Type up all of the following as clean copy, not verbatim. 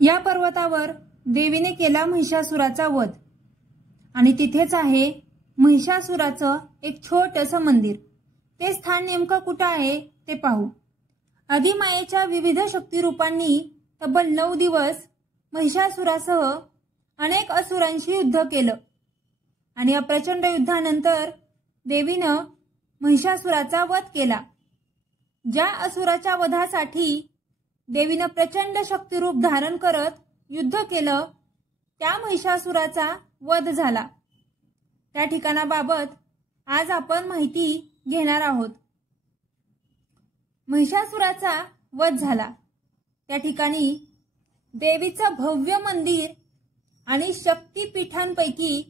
या पर्वतावर देवीने केला महिषासुराचा वध आणि तिथेच आहे महिषासुराचं एक छोटंसं मंदिर। ते स्थान नेमकं कुठं आहे ते पाहू। आदिमायेच्या विविध शक्तिरूपांनी तब्बल 9 दिवस महिषासुरासह अनेक असुरांशी युद्ध केलं आणि या प्रचंड युद्धानंतर देवीनं महिषासुराचा वध केला। ज्या असुराच्या वधासाठी देवीनं प्रचंड शक्तिरूप धारण करत युद्ध केलं त्या महिषासुराचा वध झाला। त्या ठिकाणाबाबत आज आपण माहिती घेणार आहोत। महिषासुराचा वध झाला त्या ठिकाणी देवीचं भव्य मंदिर आणि शक्तिपीठांपैकी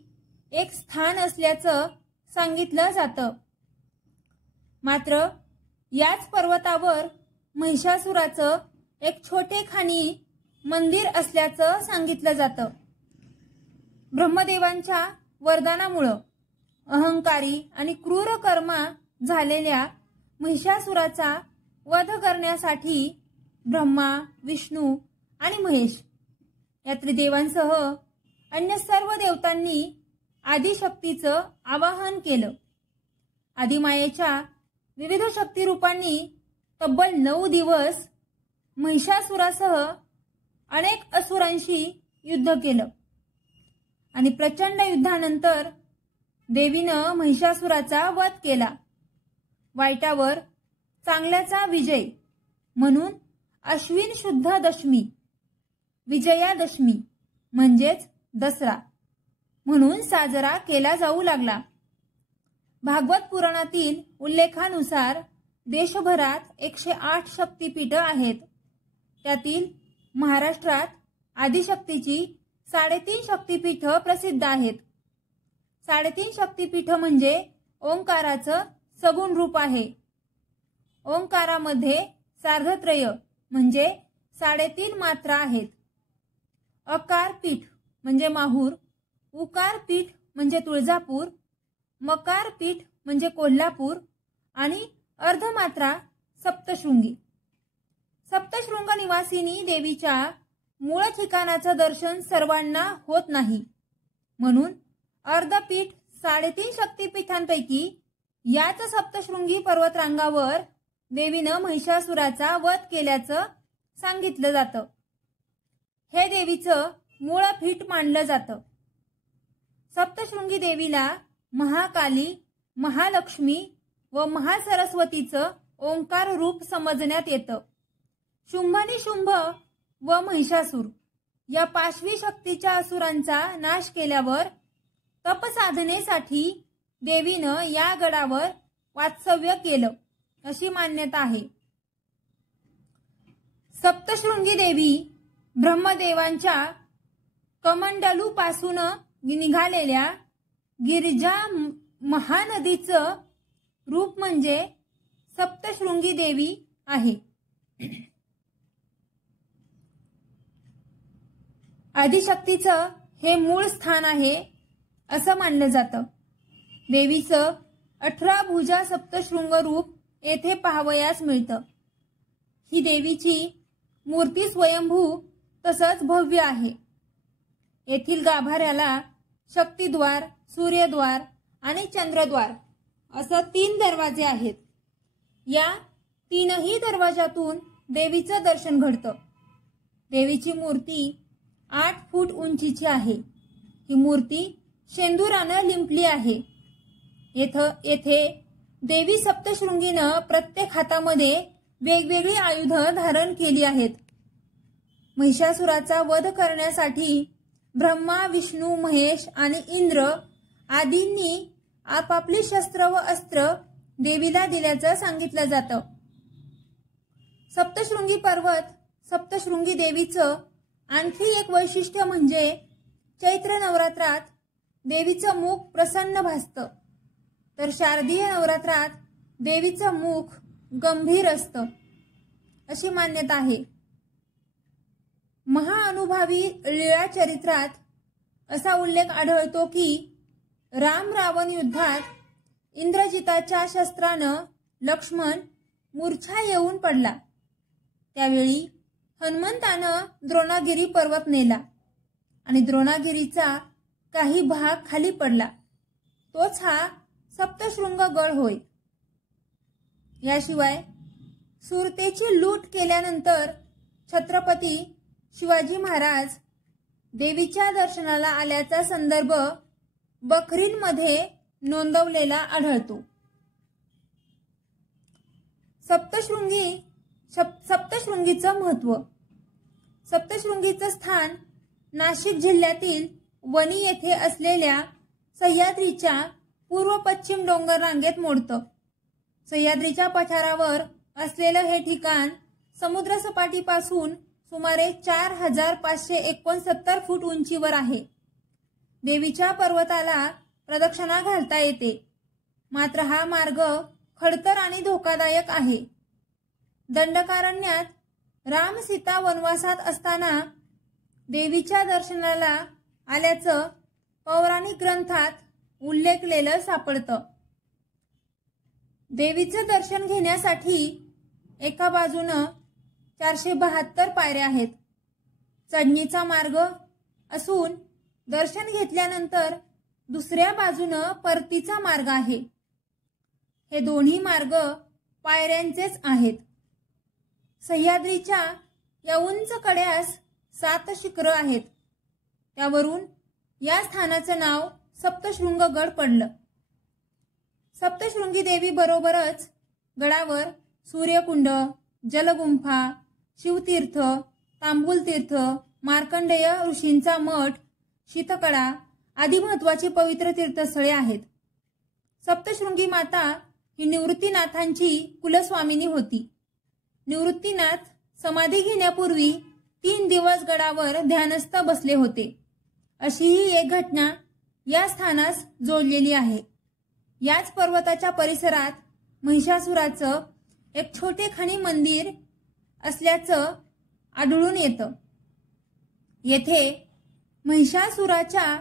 एक स्थान असल्याचं सांगितलं जातं। मात्र याच पर्वतावर महिषासुराचं एक छोटेखानी मंदिर असल्याचं सांगितलं जातं। ब्रह्मदेवांच्या वरदानामुळे अहंकारी आणि क्रूर कर्मा झालेल्या महिषासुराचा वध करण्यासाठी ब्रह्मा, विष्णू आणि महेश या त्रिदेवांसह अन्य सर्व देवतांनी आदिशक्तीचं आवाहन केलं। आदिमायेच्या विविध शक्तिरूपांनी तब्बल 9 दिवस महिषासुरासह अनेक असुरांशी युद्ध केलं आणि प्रचंड युद्धानंतर देवीनं महिषासुराचा वध केला। वाईटावर चांगल्याचा विजय म्हणून अश्विन शुद्ध दशमी, विजयादशमी म्हणजेच दसरा म्हणून साजरा केला जाऊ लागला। भागवत पुराणातील उल्लेखानुसार देशभरात 108 शक्तिपीठ आहेत। त्यातील महाराष्ट्रात आदिशक्तीची 3.5 शक्तिपीठ प्रसिद्ध आहेत। 3.5 शक्तिपीठ म्हणजे ओंकाराचं सगुण रूप आहे। ओंकारामध्ये सार्धत्रय म्हणजे 3.5 मात्रा आहेत। अकार पीठ म्हणजे माहूर, उकार पीठ म्हणजे तुळजापूर, मकार पीठ म्हणजे कोल्हापूर आणि अर्धमात्रा सप्तशृंगी। सप्तशृंग निवासिनी देवीच्या मूळ ठिकाणाचं दर्शन सर्वांना होत नाही, म्हणून अर्धपीठ 3.5 शक्तिपीठांपैकी याच सप्तशृंगी पर्वतरांगावर देवीनं महिषासुराचा वध केल्याचं सांगितलं जातं। हे देवीचं मूळ पीठ मानलं जातं। सप्तशृंगी देवीला महाकाली, महालक्ष्मी व महासरस्वतीचं ओंकार रूप समजण्यात येतं। शुंभनिशुंभ व महिषासूर या पाशवी शक्तीच्या असुरांचा नाश केल्यावर तपसाधनेसाठी देवीनं या गडावर वास्तव्य केलं अशी मान्यता आहे। सप्तशृंगी देवी ब्रह्मदेवांच्या कमंडलू पासून निघालेल्या गिरिजा महानदीचं रूप म्हणजे सप्तशृंगी देवी आहे। आदिशक्तीचं हे मूळ स्थान आहे असं मानलं जातं। देवीचं 18 भुजा सप्तशृंग रूप येथे पाहावयास मिळतं। ही देवीची मूर्ती स्वयंभू तसंच भव्य आहे। येथील गाभाऱ्याला शक्तिद्वार, सूर्यद्वार आणि चंद्रद्वार असं 3 दरवाजे आहेत। या 3ही दरवाजातून देवीचं दर्शन घडतं। देवीची मूर्ती 8 फूट उंचीची आहे। ही मूर्ती शेंदुरानं लिंपली आहे। येथे देवी सप्तशृंगीनं प्रत्येक हातामध्ये वेगवेगळी आयुधं धारण केली आहेत। महिषासुराचा वध करण्यासाठी ब्रह्मा, विष्णू, महेश आणि इंद्र आदींनी आपापली शस्त्र व अस्त्र देवीला दिल्याचं सांगितलं जातं। सप्तशृंगी पर्वत सप्तशृंगी देवीचं आणखी एक वैशिष्ट्य म्हणजे चैत्र नवरात्रात देवीचं मुख प्रसन्न भासतं, तर शारदीय नवरात्रात देवीचं मुख गंभीर असतं अशी मान्यता आहे। महाअनुभवी लीळा चरित्रात असा उल्लेख आढळतो की राम रावण युद्धात इंद्रजिताच्या शस्त्रानं लक्ष्मण मूर्छा येऊन पडला। त्यावेळी हनुमंतानं द्रोणागिरी पर्वत नेला आणि द्रोणागिरीचा काही भाग खाली पडला. तोच हा सप्तशृंग गड होय. याशिवाय सुरतेची लूट केल्यानंतर छत्रपती शिवाजी महाराज देवीच्या दर्शनाला आल्याचा संदर्भ बखरींमध्ये नोंदवलेला आढळतो. सप्तशृंगीचं महत्व. सप्तशृंगीचं स्थान नाशिक जिल्ह्यातील वणी येथे असलेल्या सह्याद्रीच्या पूर्व पश्चिम डोंगर रांगेत मोडतं. सह्याद्रीच्या पठारावर असलेलं हे ठिकाण समुद्र सपाटीपासून सुमारे 4569 फूट उंचीवर आहे. देवीच्या पर्वताला प्रदक्षिणा घालता येते, मात्र हा मार्ग खडतर आणि धोकादायक आहे. दंडकारण्यात राम सीता वनवासात असताना देवीच्या दर्शनाला आल्याचं पौराणिक ग्रंथात उल्लेखलेलं सापडतं. देवीचं दर्शन घेण्यासाठी एका बाजूनं 472 पायऱ्या आहेत. चढणीचा मार्ग असून दर्शन घेतल्यानंतर दुसऱ्या बाजूनं परतीचा मार्ग आहे. हे दोन्ही मार्ग पायऱ्यांचेच आहेत. सह्याद्रीच्या या उंच कड्यास 7 शिखरं आहेत. त्यावरून या स्थानाचं नाव सप्तशृंग गड पडलं. सप्तशृंगी देवी बरोबरच गडावर सूर्यकुंड, जलगुंफा, शिवतीर्थ, तांबुलतीर्थ, मार्कंडेय ऋषींचा मठ, शीतकडा आदी महत्वाची पवित्र तीर्थस्थळे आहेत. सप्तशृंगी माता ही निवृत्तीनाथांची कुलस्वामिनी होती. निवृत्तीनाथ समाधी घेण्यापूर्वी 3 दिवस गडावर ध्यानस्थ बसले होते. अशी ही एक घटना या स्थानास जोडलेली आहे. याच पर्वताच्या परिसरात महिषासुराचं एक छोटेखानी मंदिर असल्याचं आढळून येतं. येथे महिषासुराच्या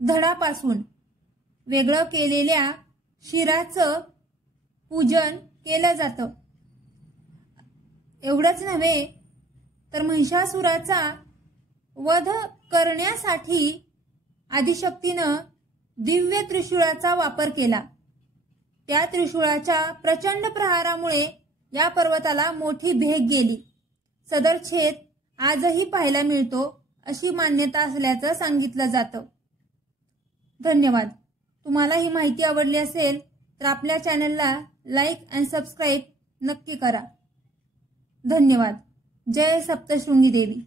धडापासून वेगळं केलेल्या शिराचं पूजन केलं जातं. एवढंच नव्हे तर महिषासुराचा वध करण्यासाठी आदिशक्तीनं दिव्य त्रिशूळाचा वापर केला. त्या त्रिशूळाच्या प्रचंड प्रहारामुळे या पर्वताला मोठी भेग गेली. सदर छेद आजही पाहायला मिळतो अशी मान्यता असल्याचं सांगितलं जातं. धन्यवाद. तुम्हाला ही माहिती आवडली असेल तर आपल्या चॅनलला लाईक आणि सबस्क्राईब नक्की करा. धन्यवाद. जय सप्तशृंगी देवी.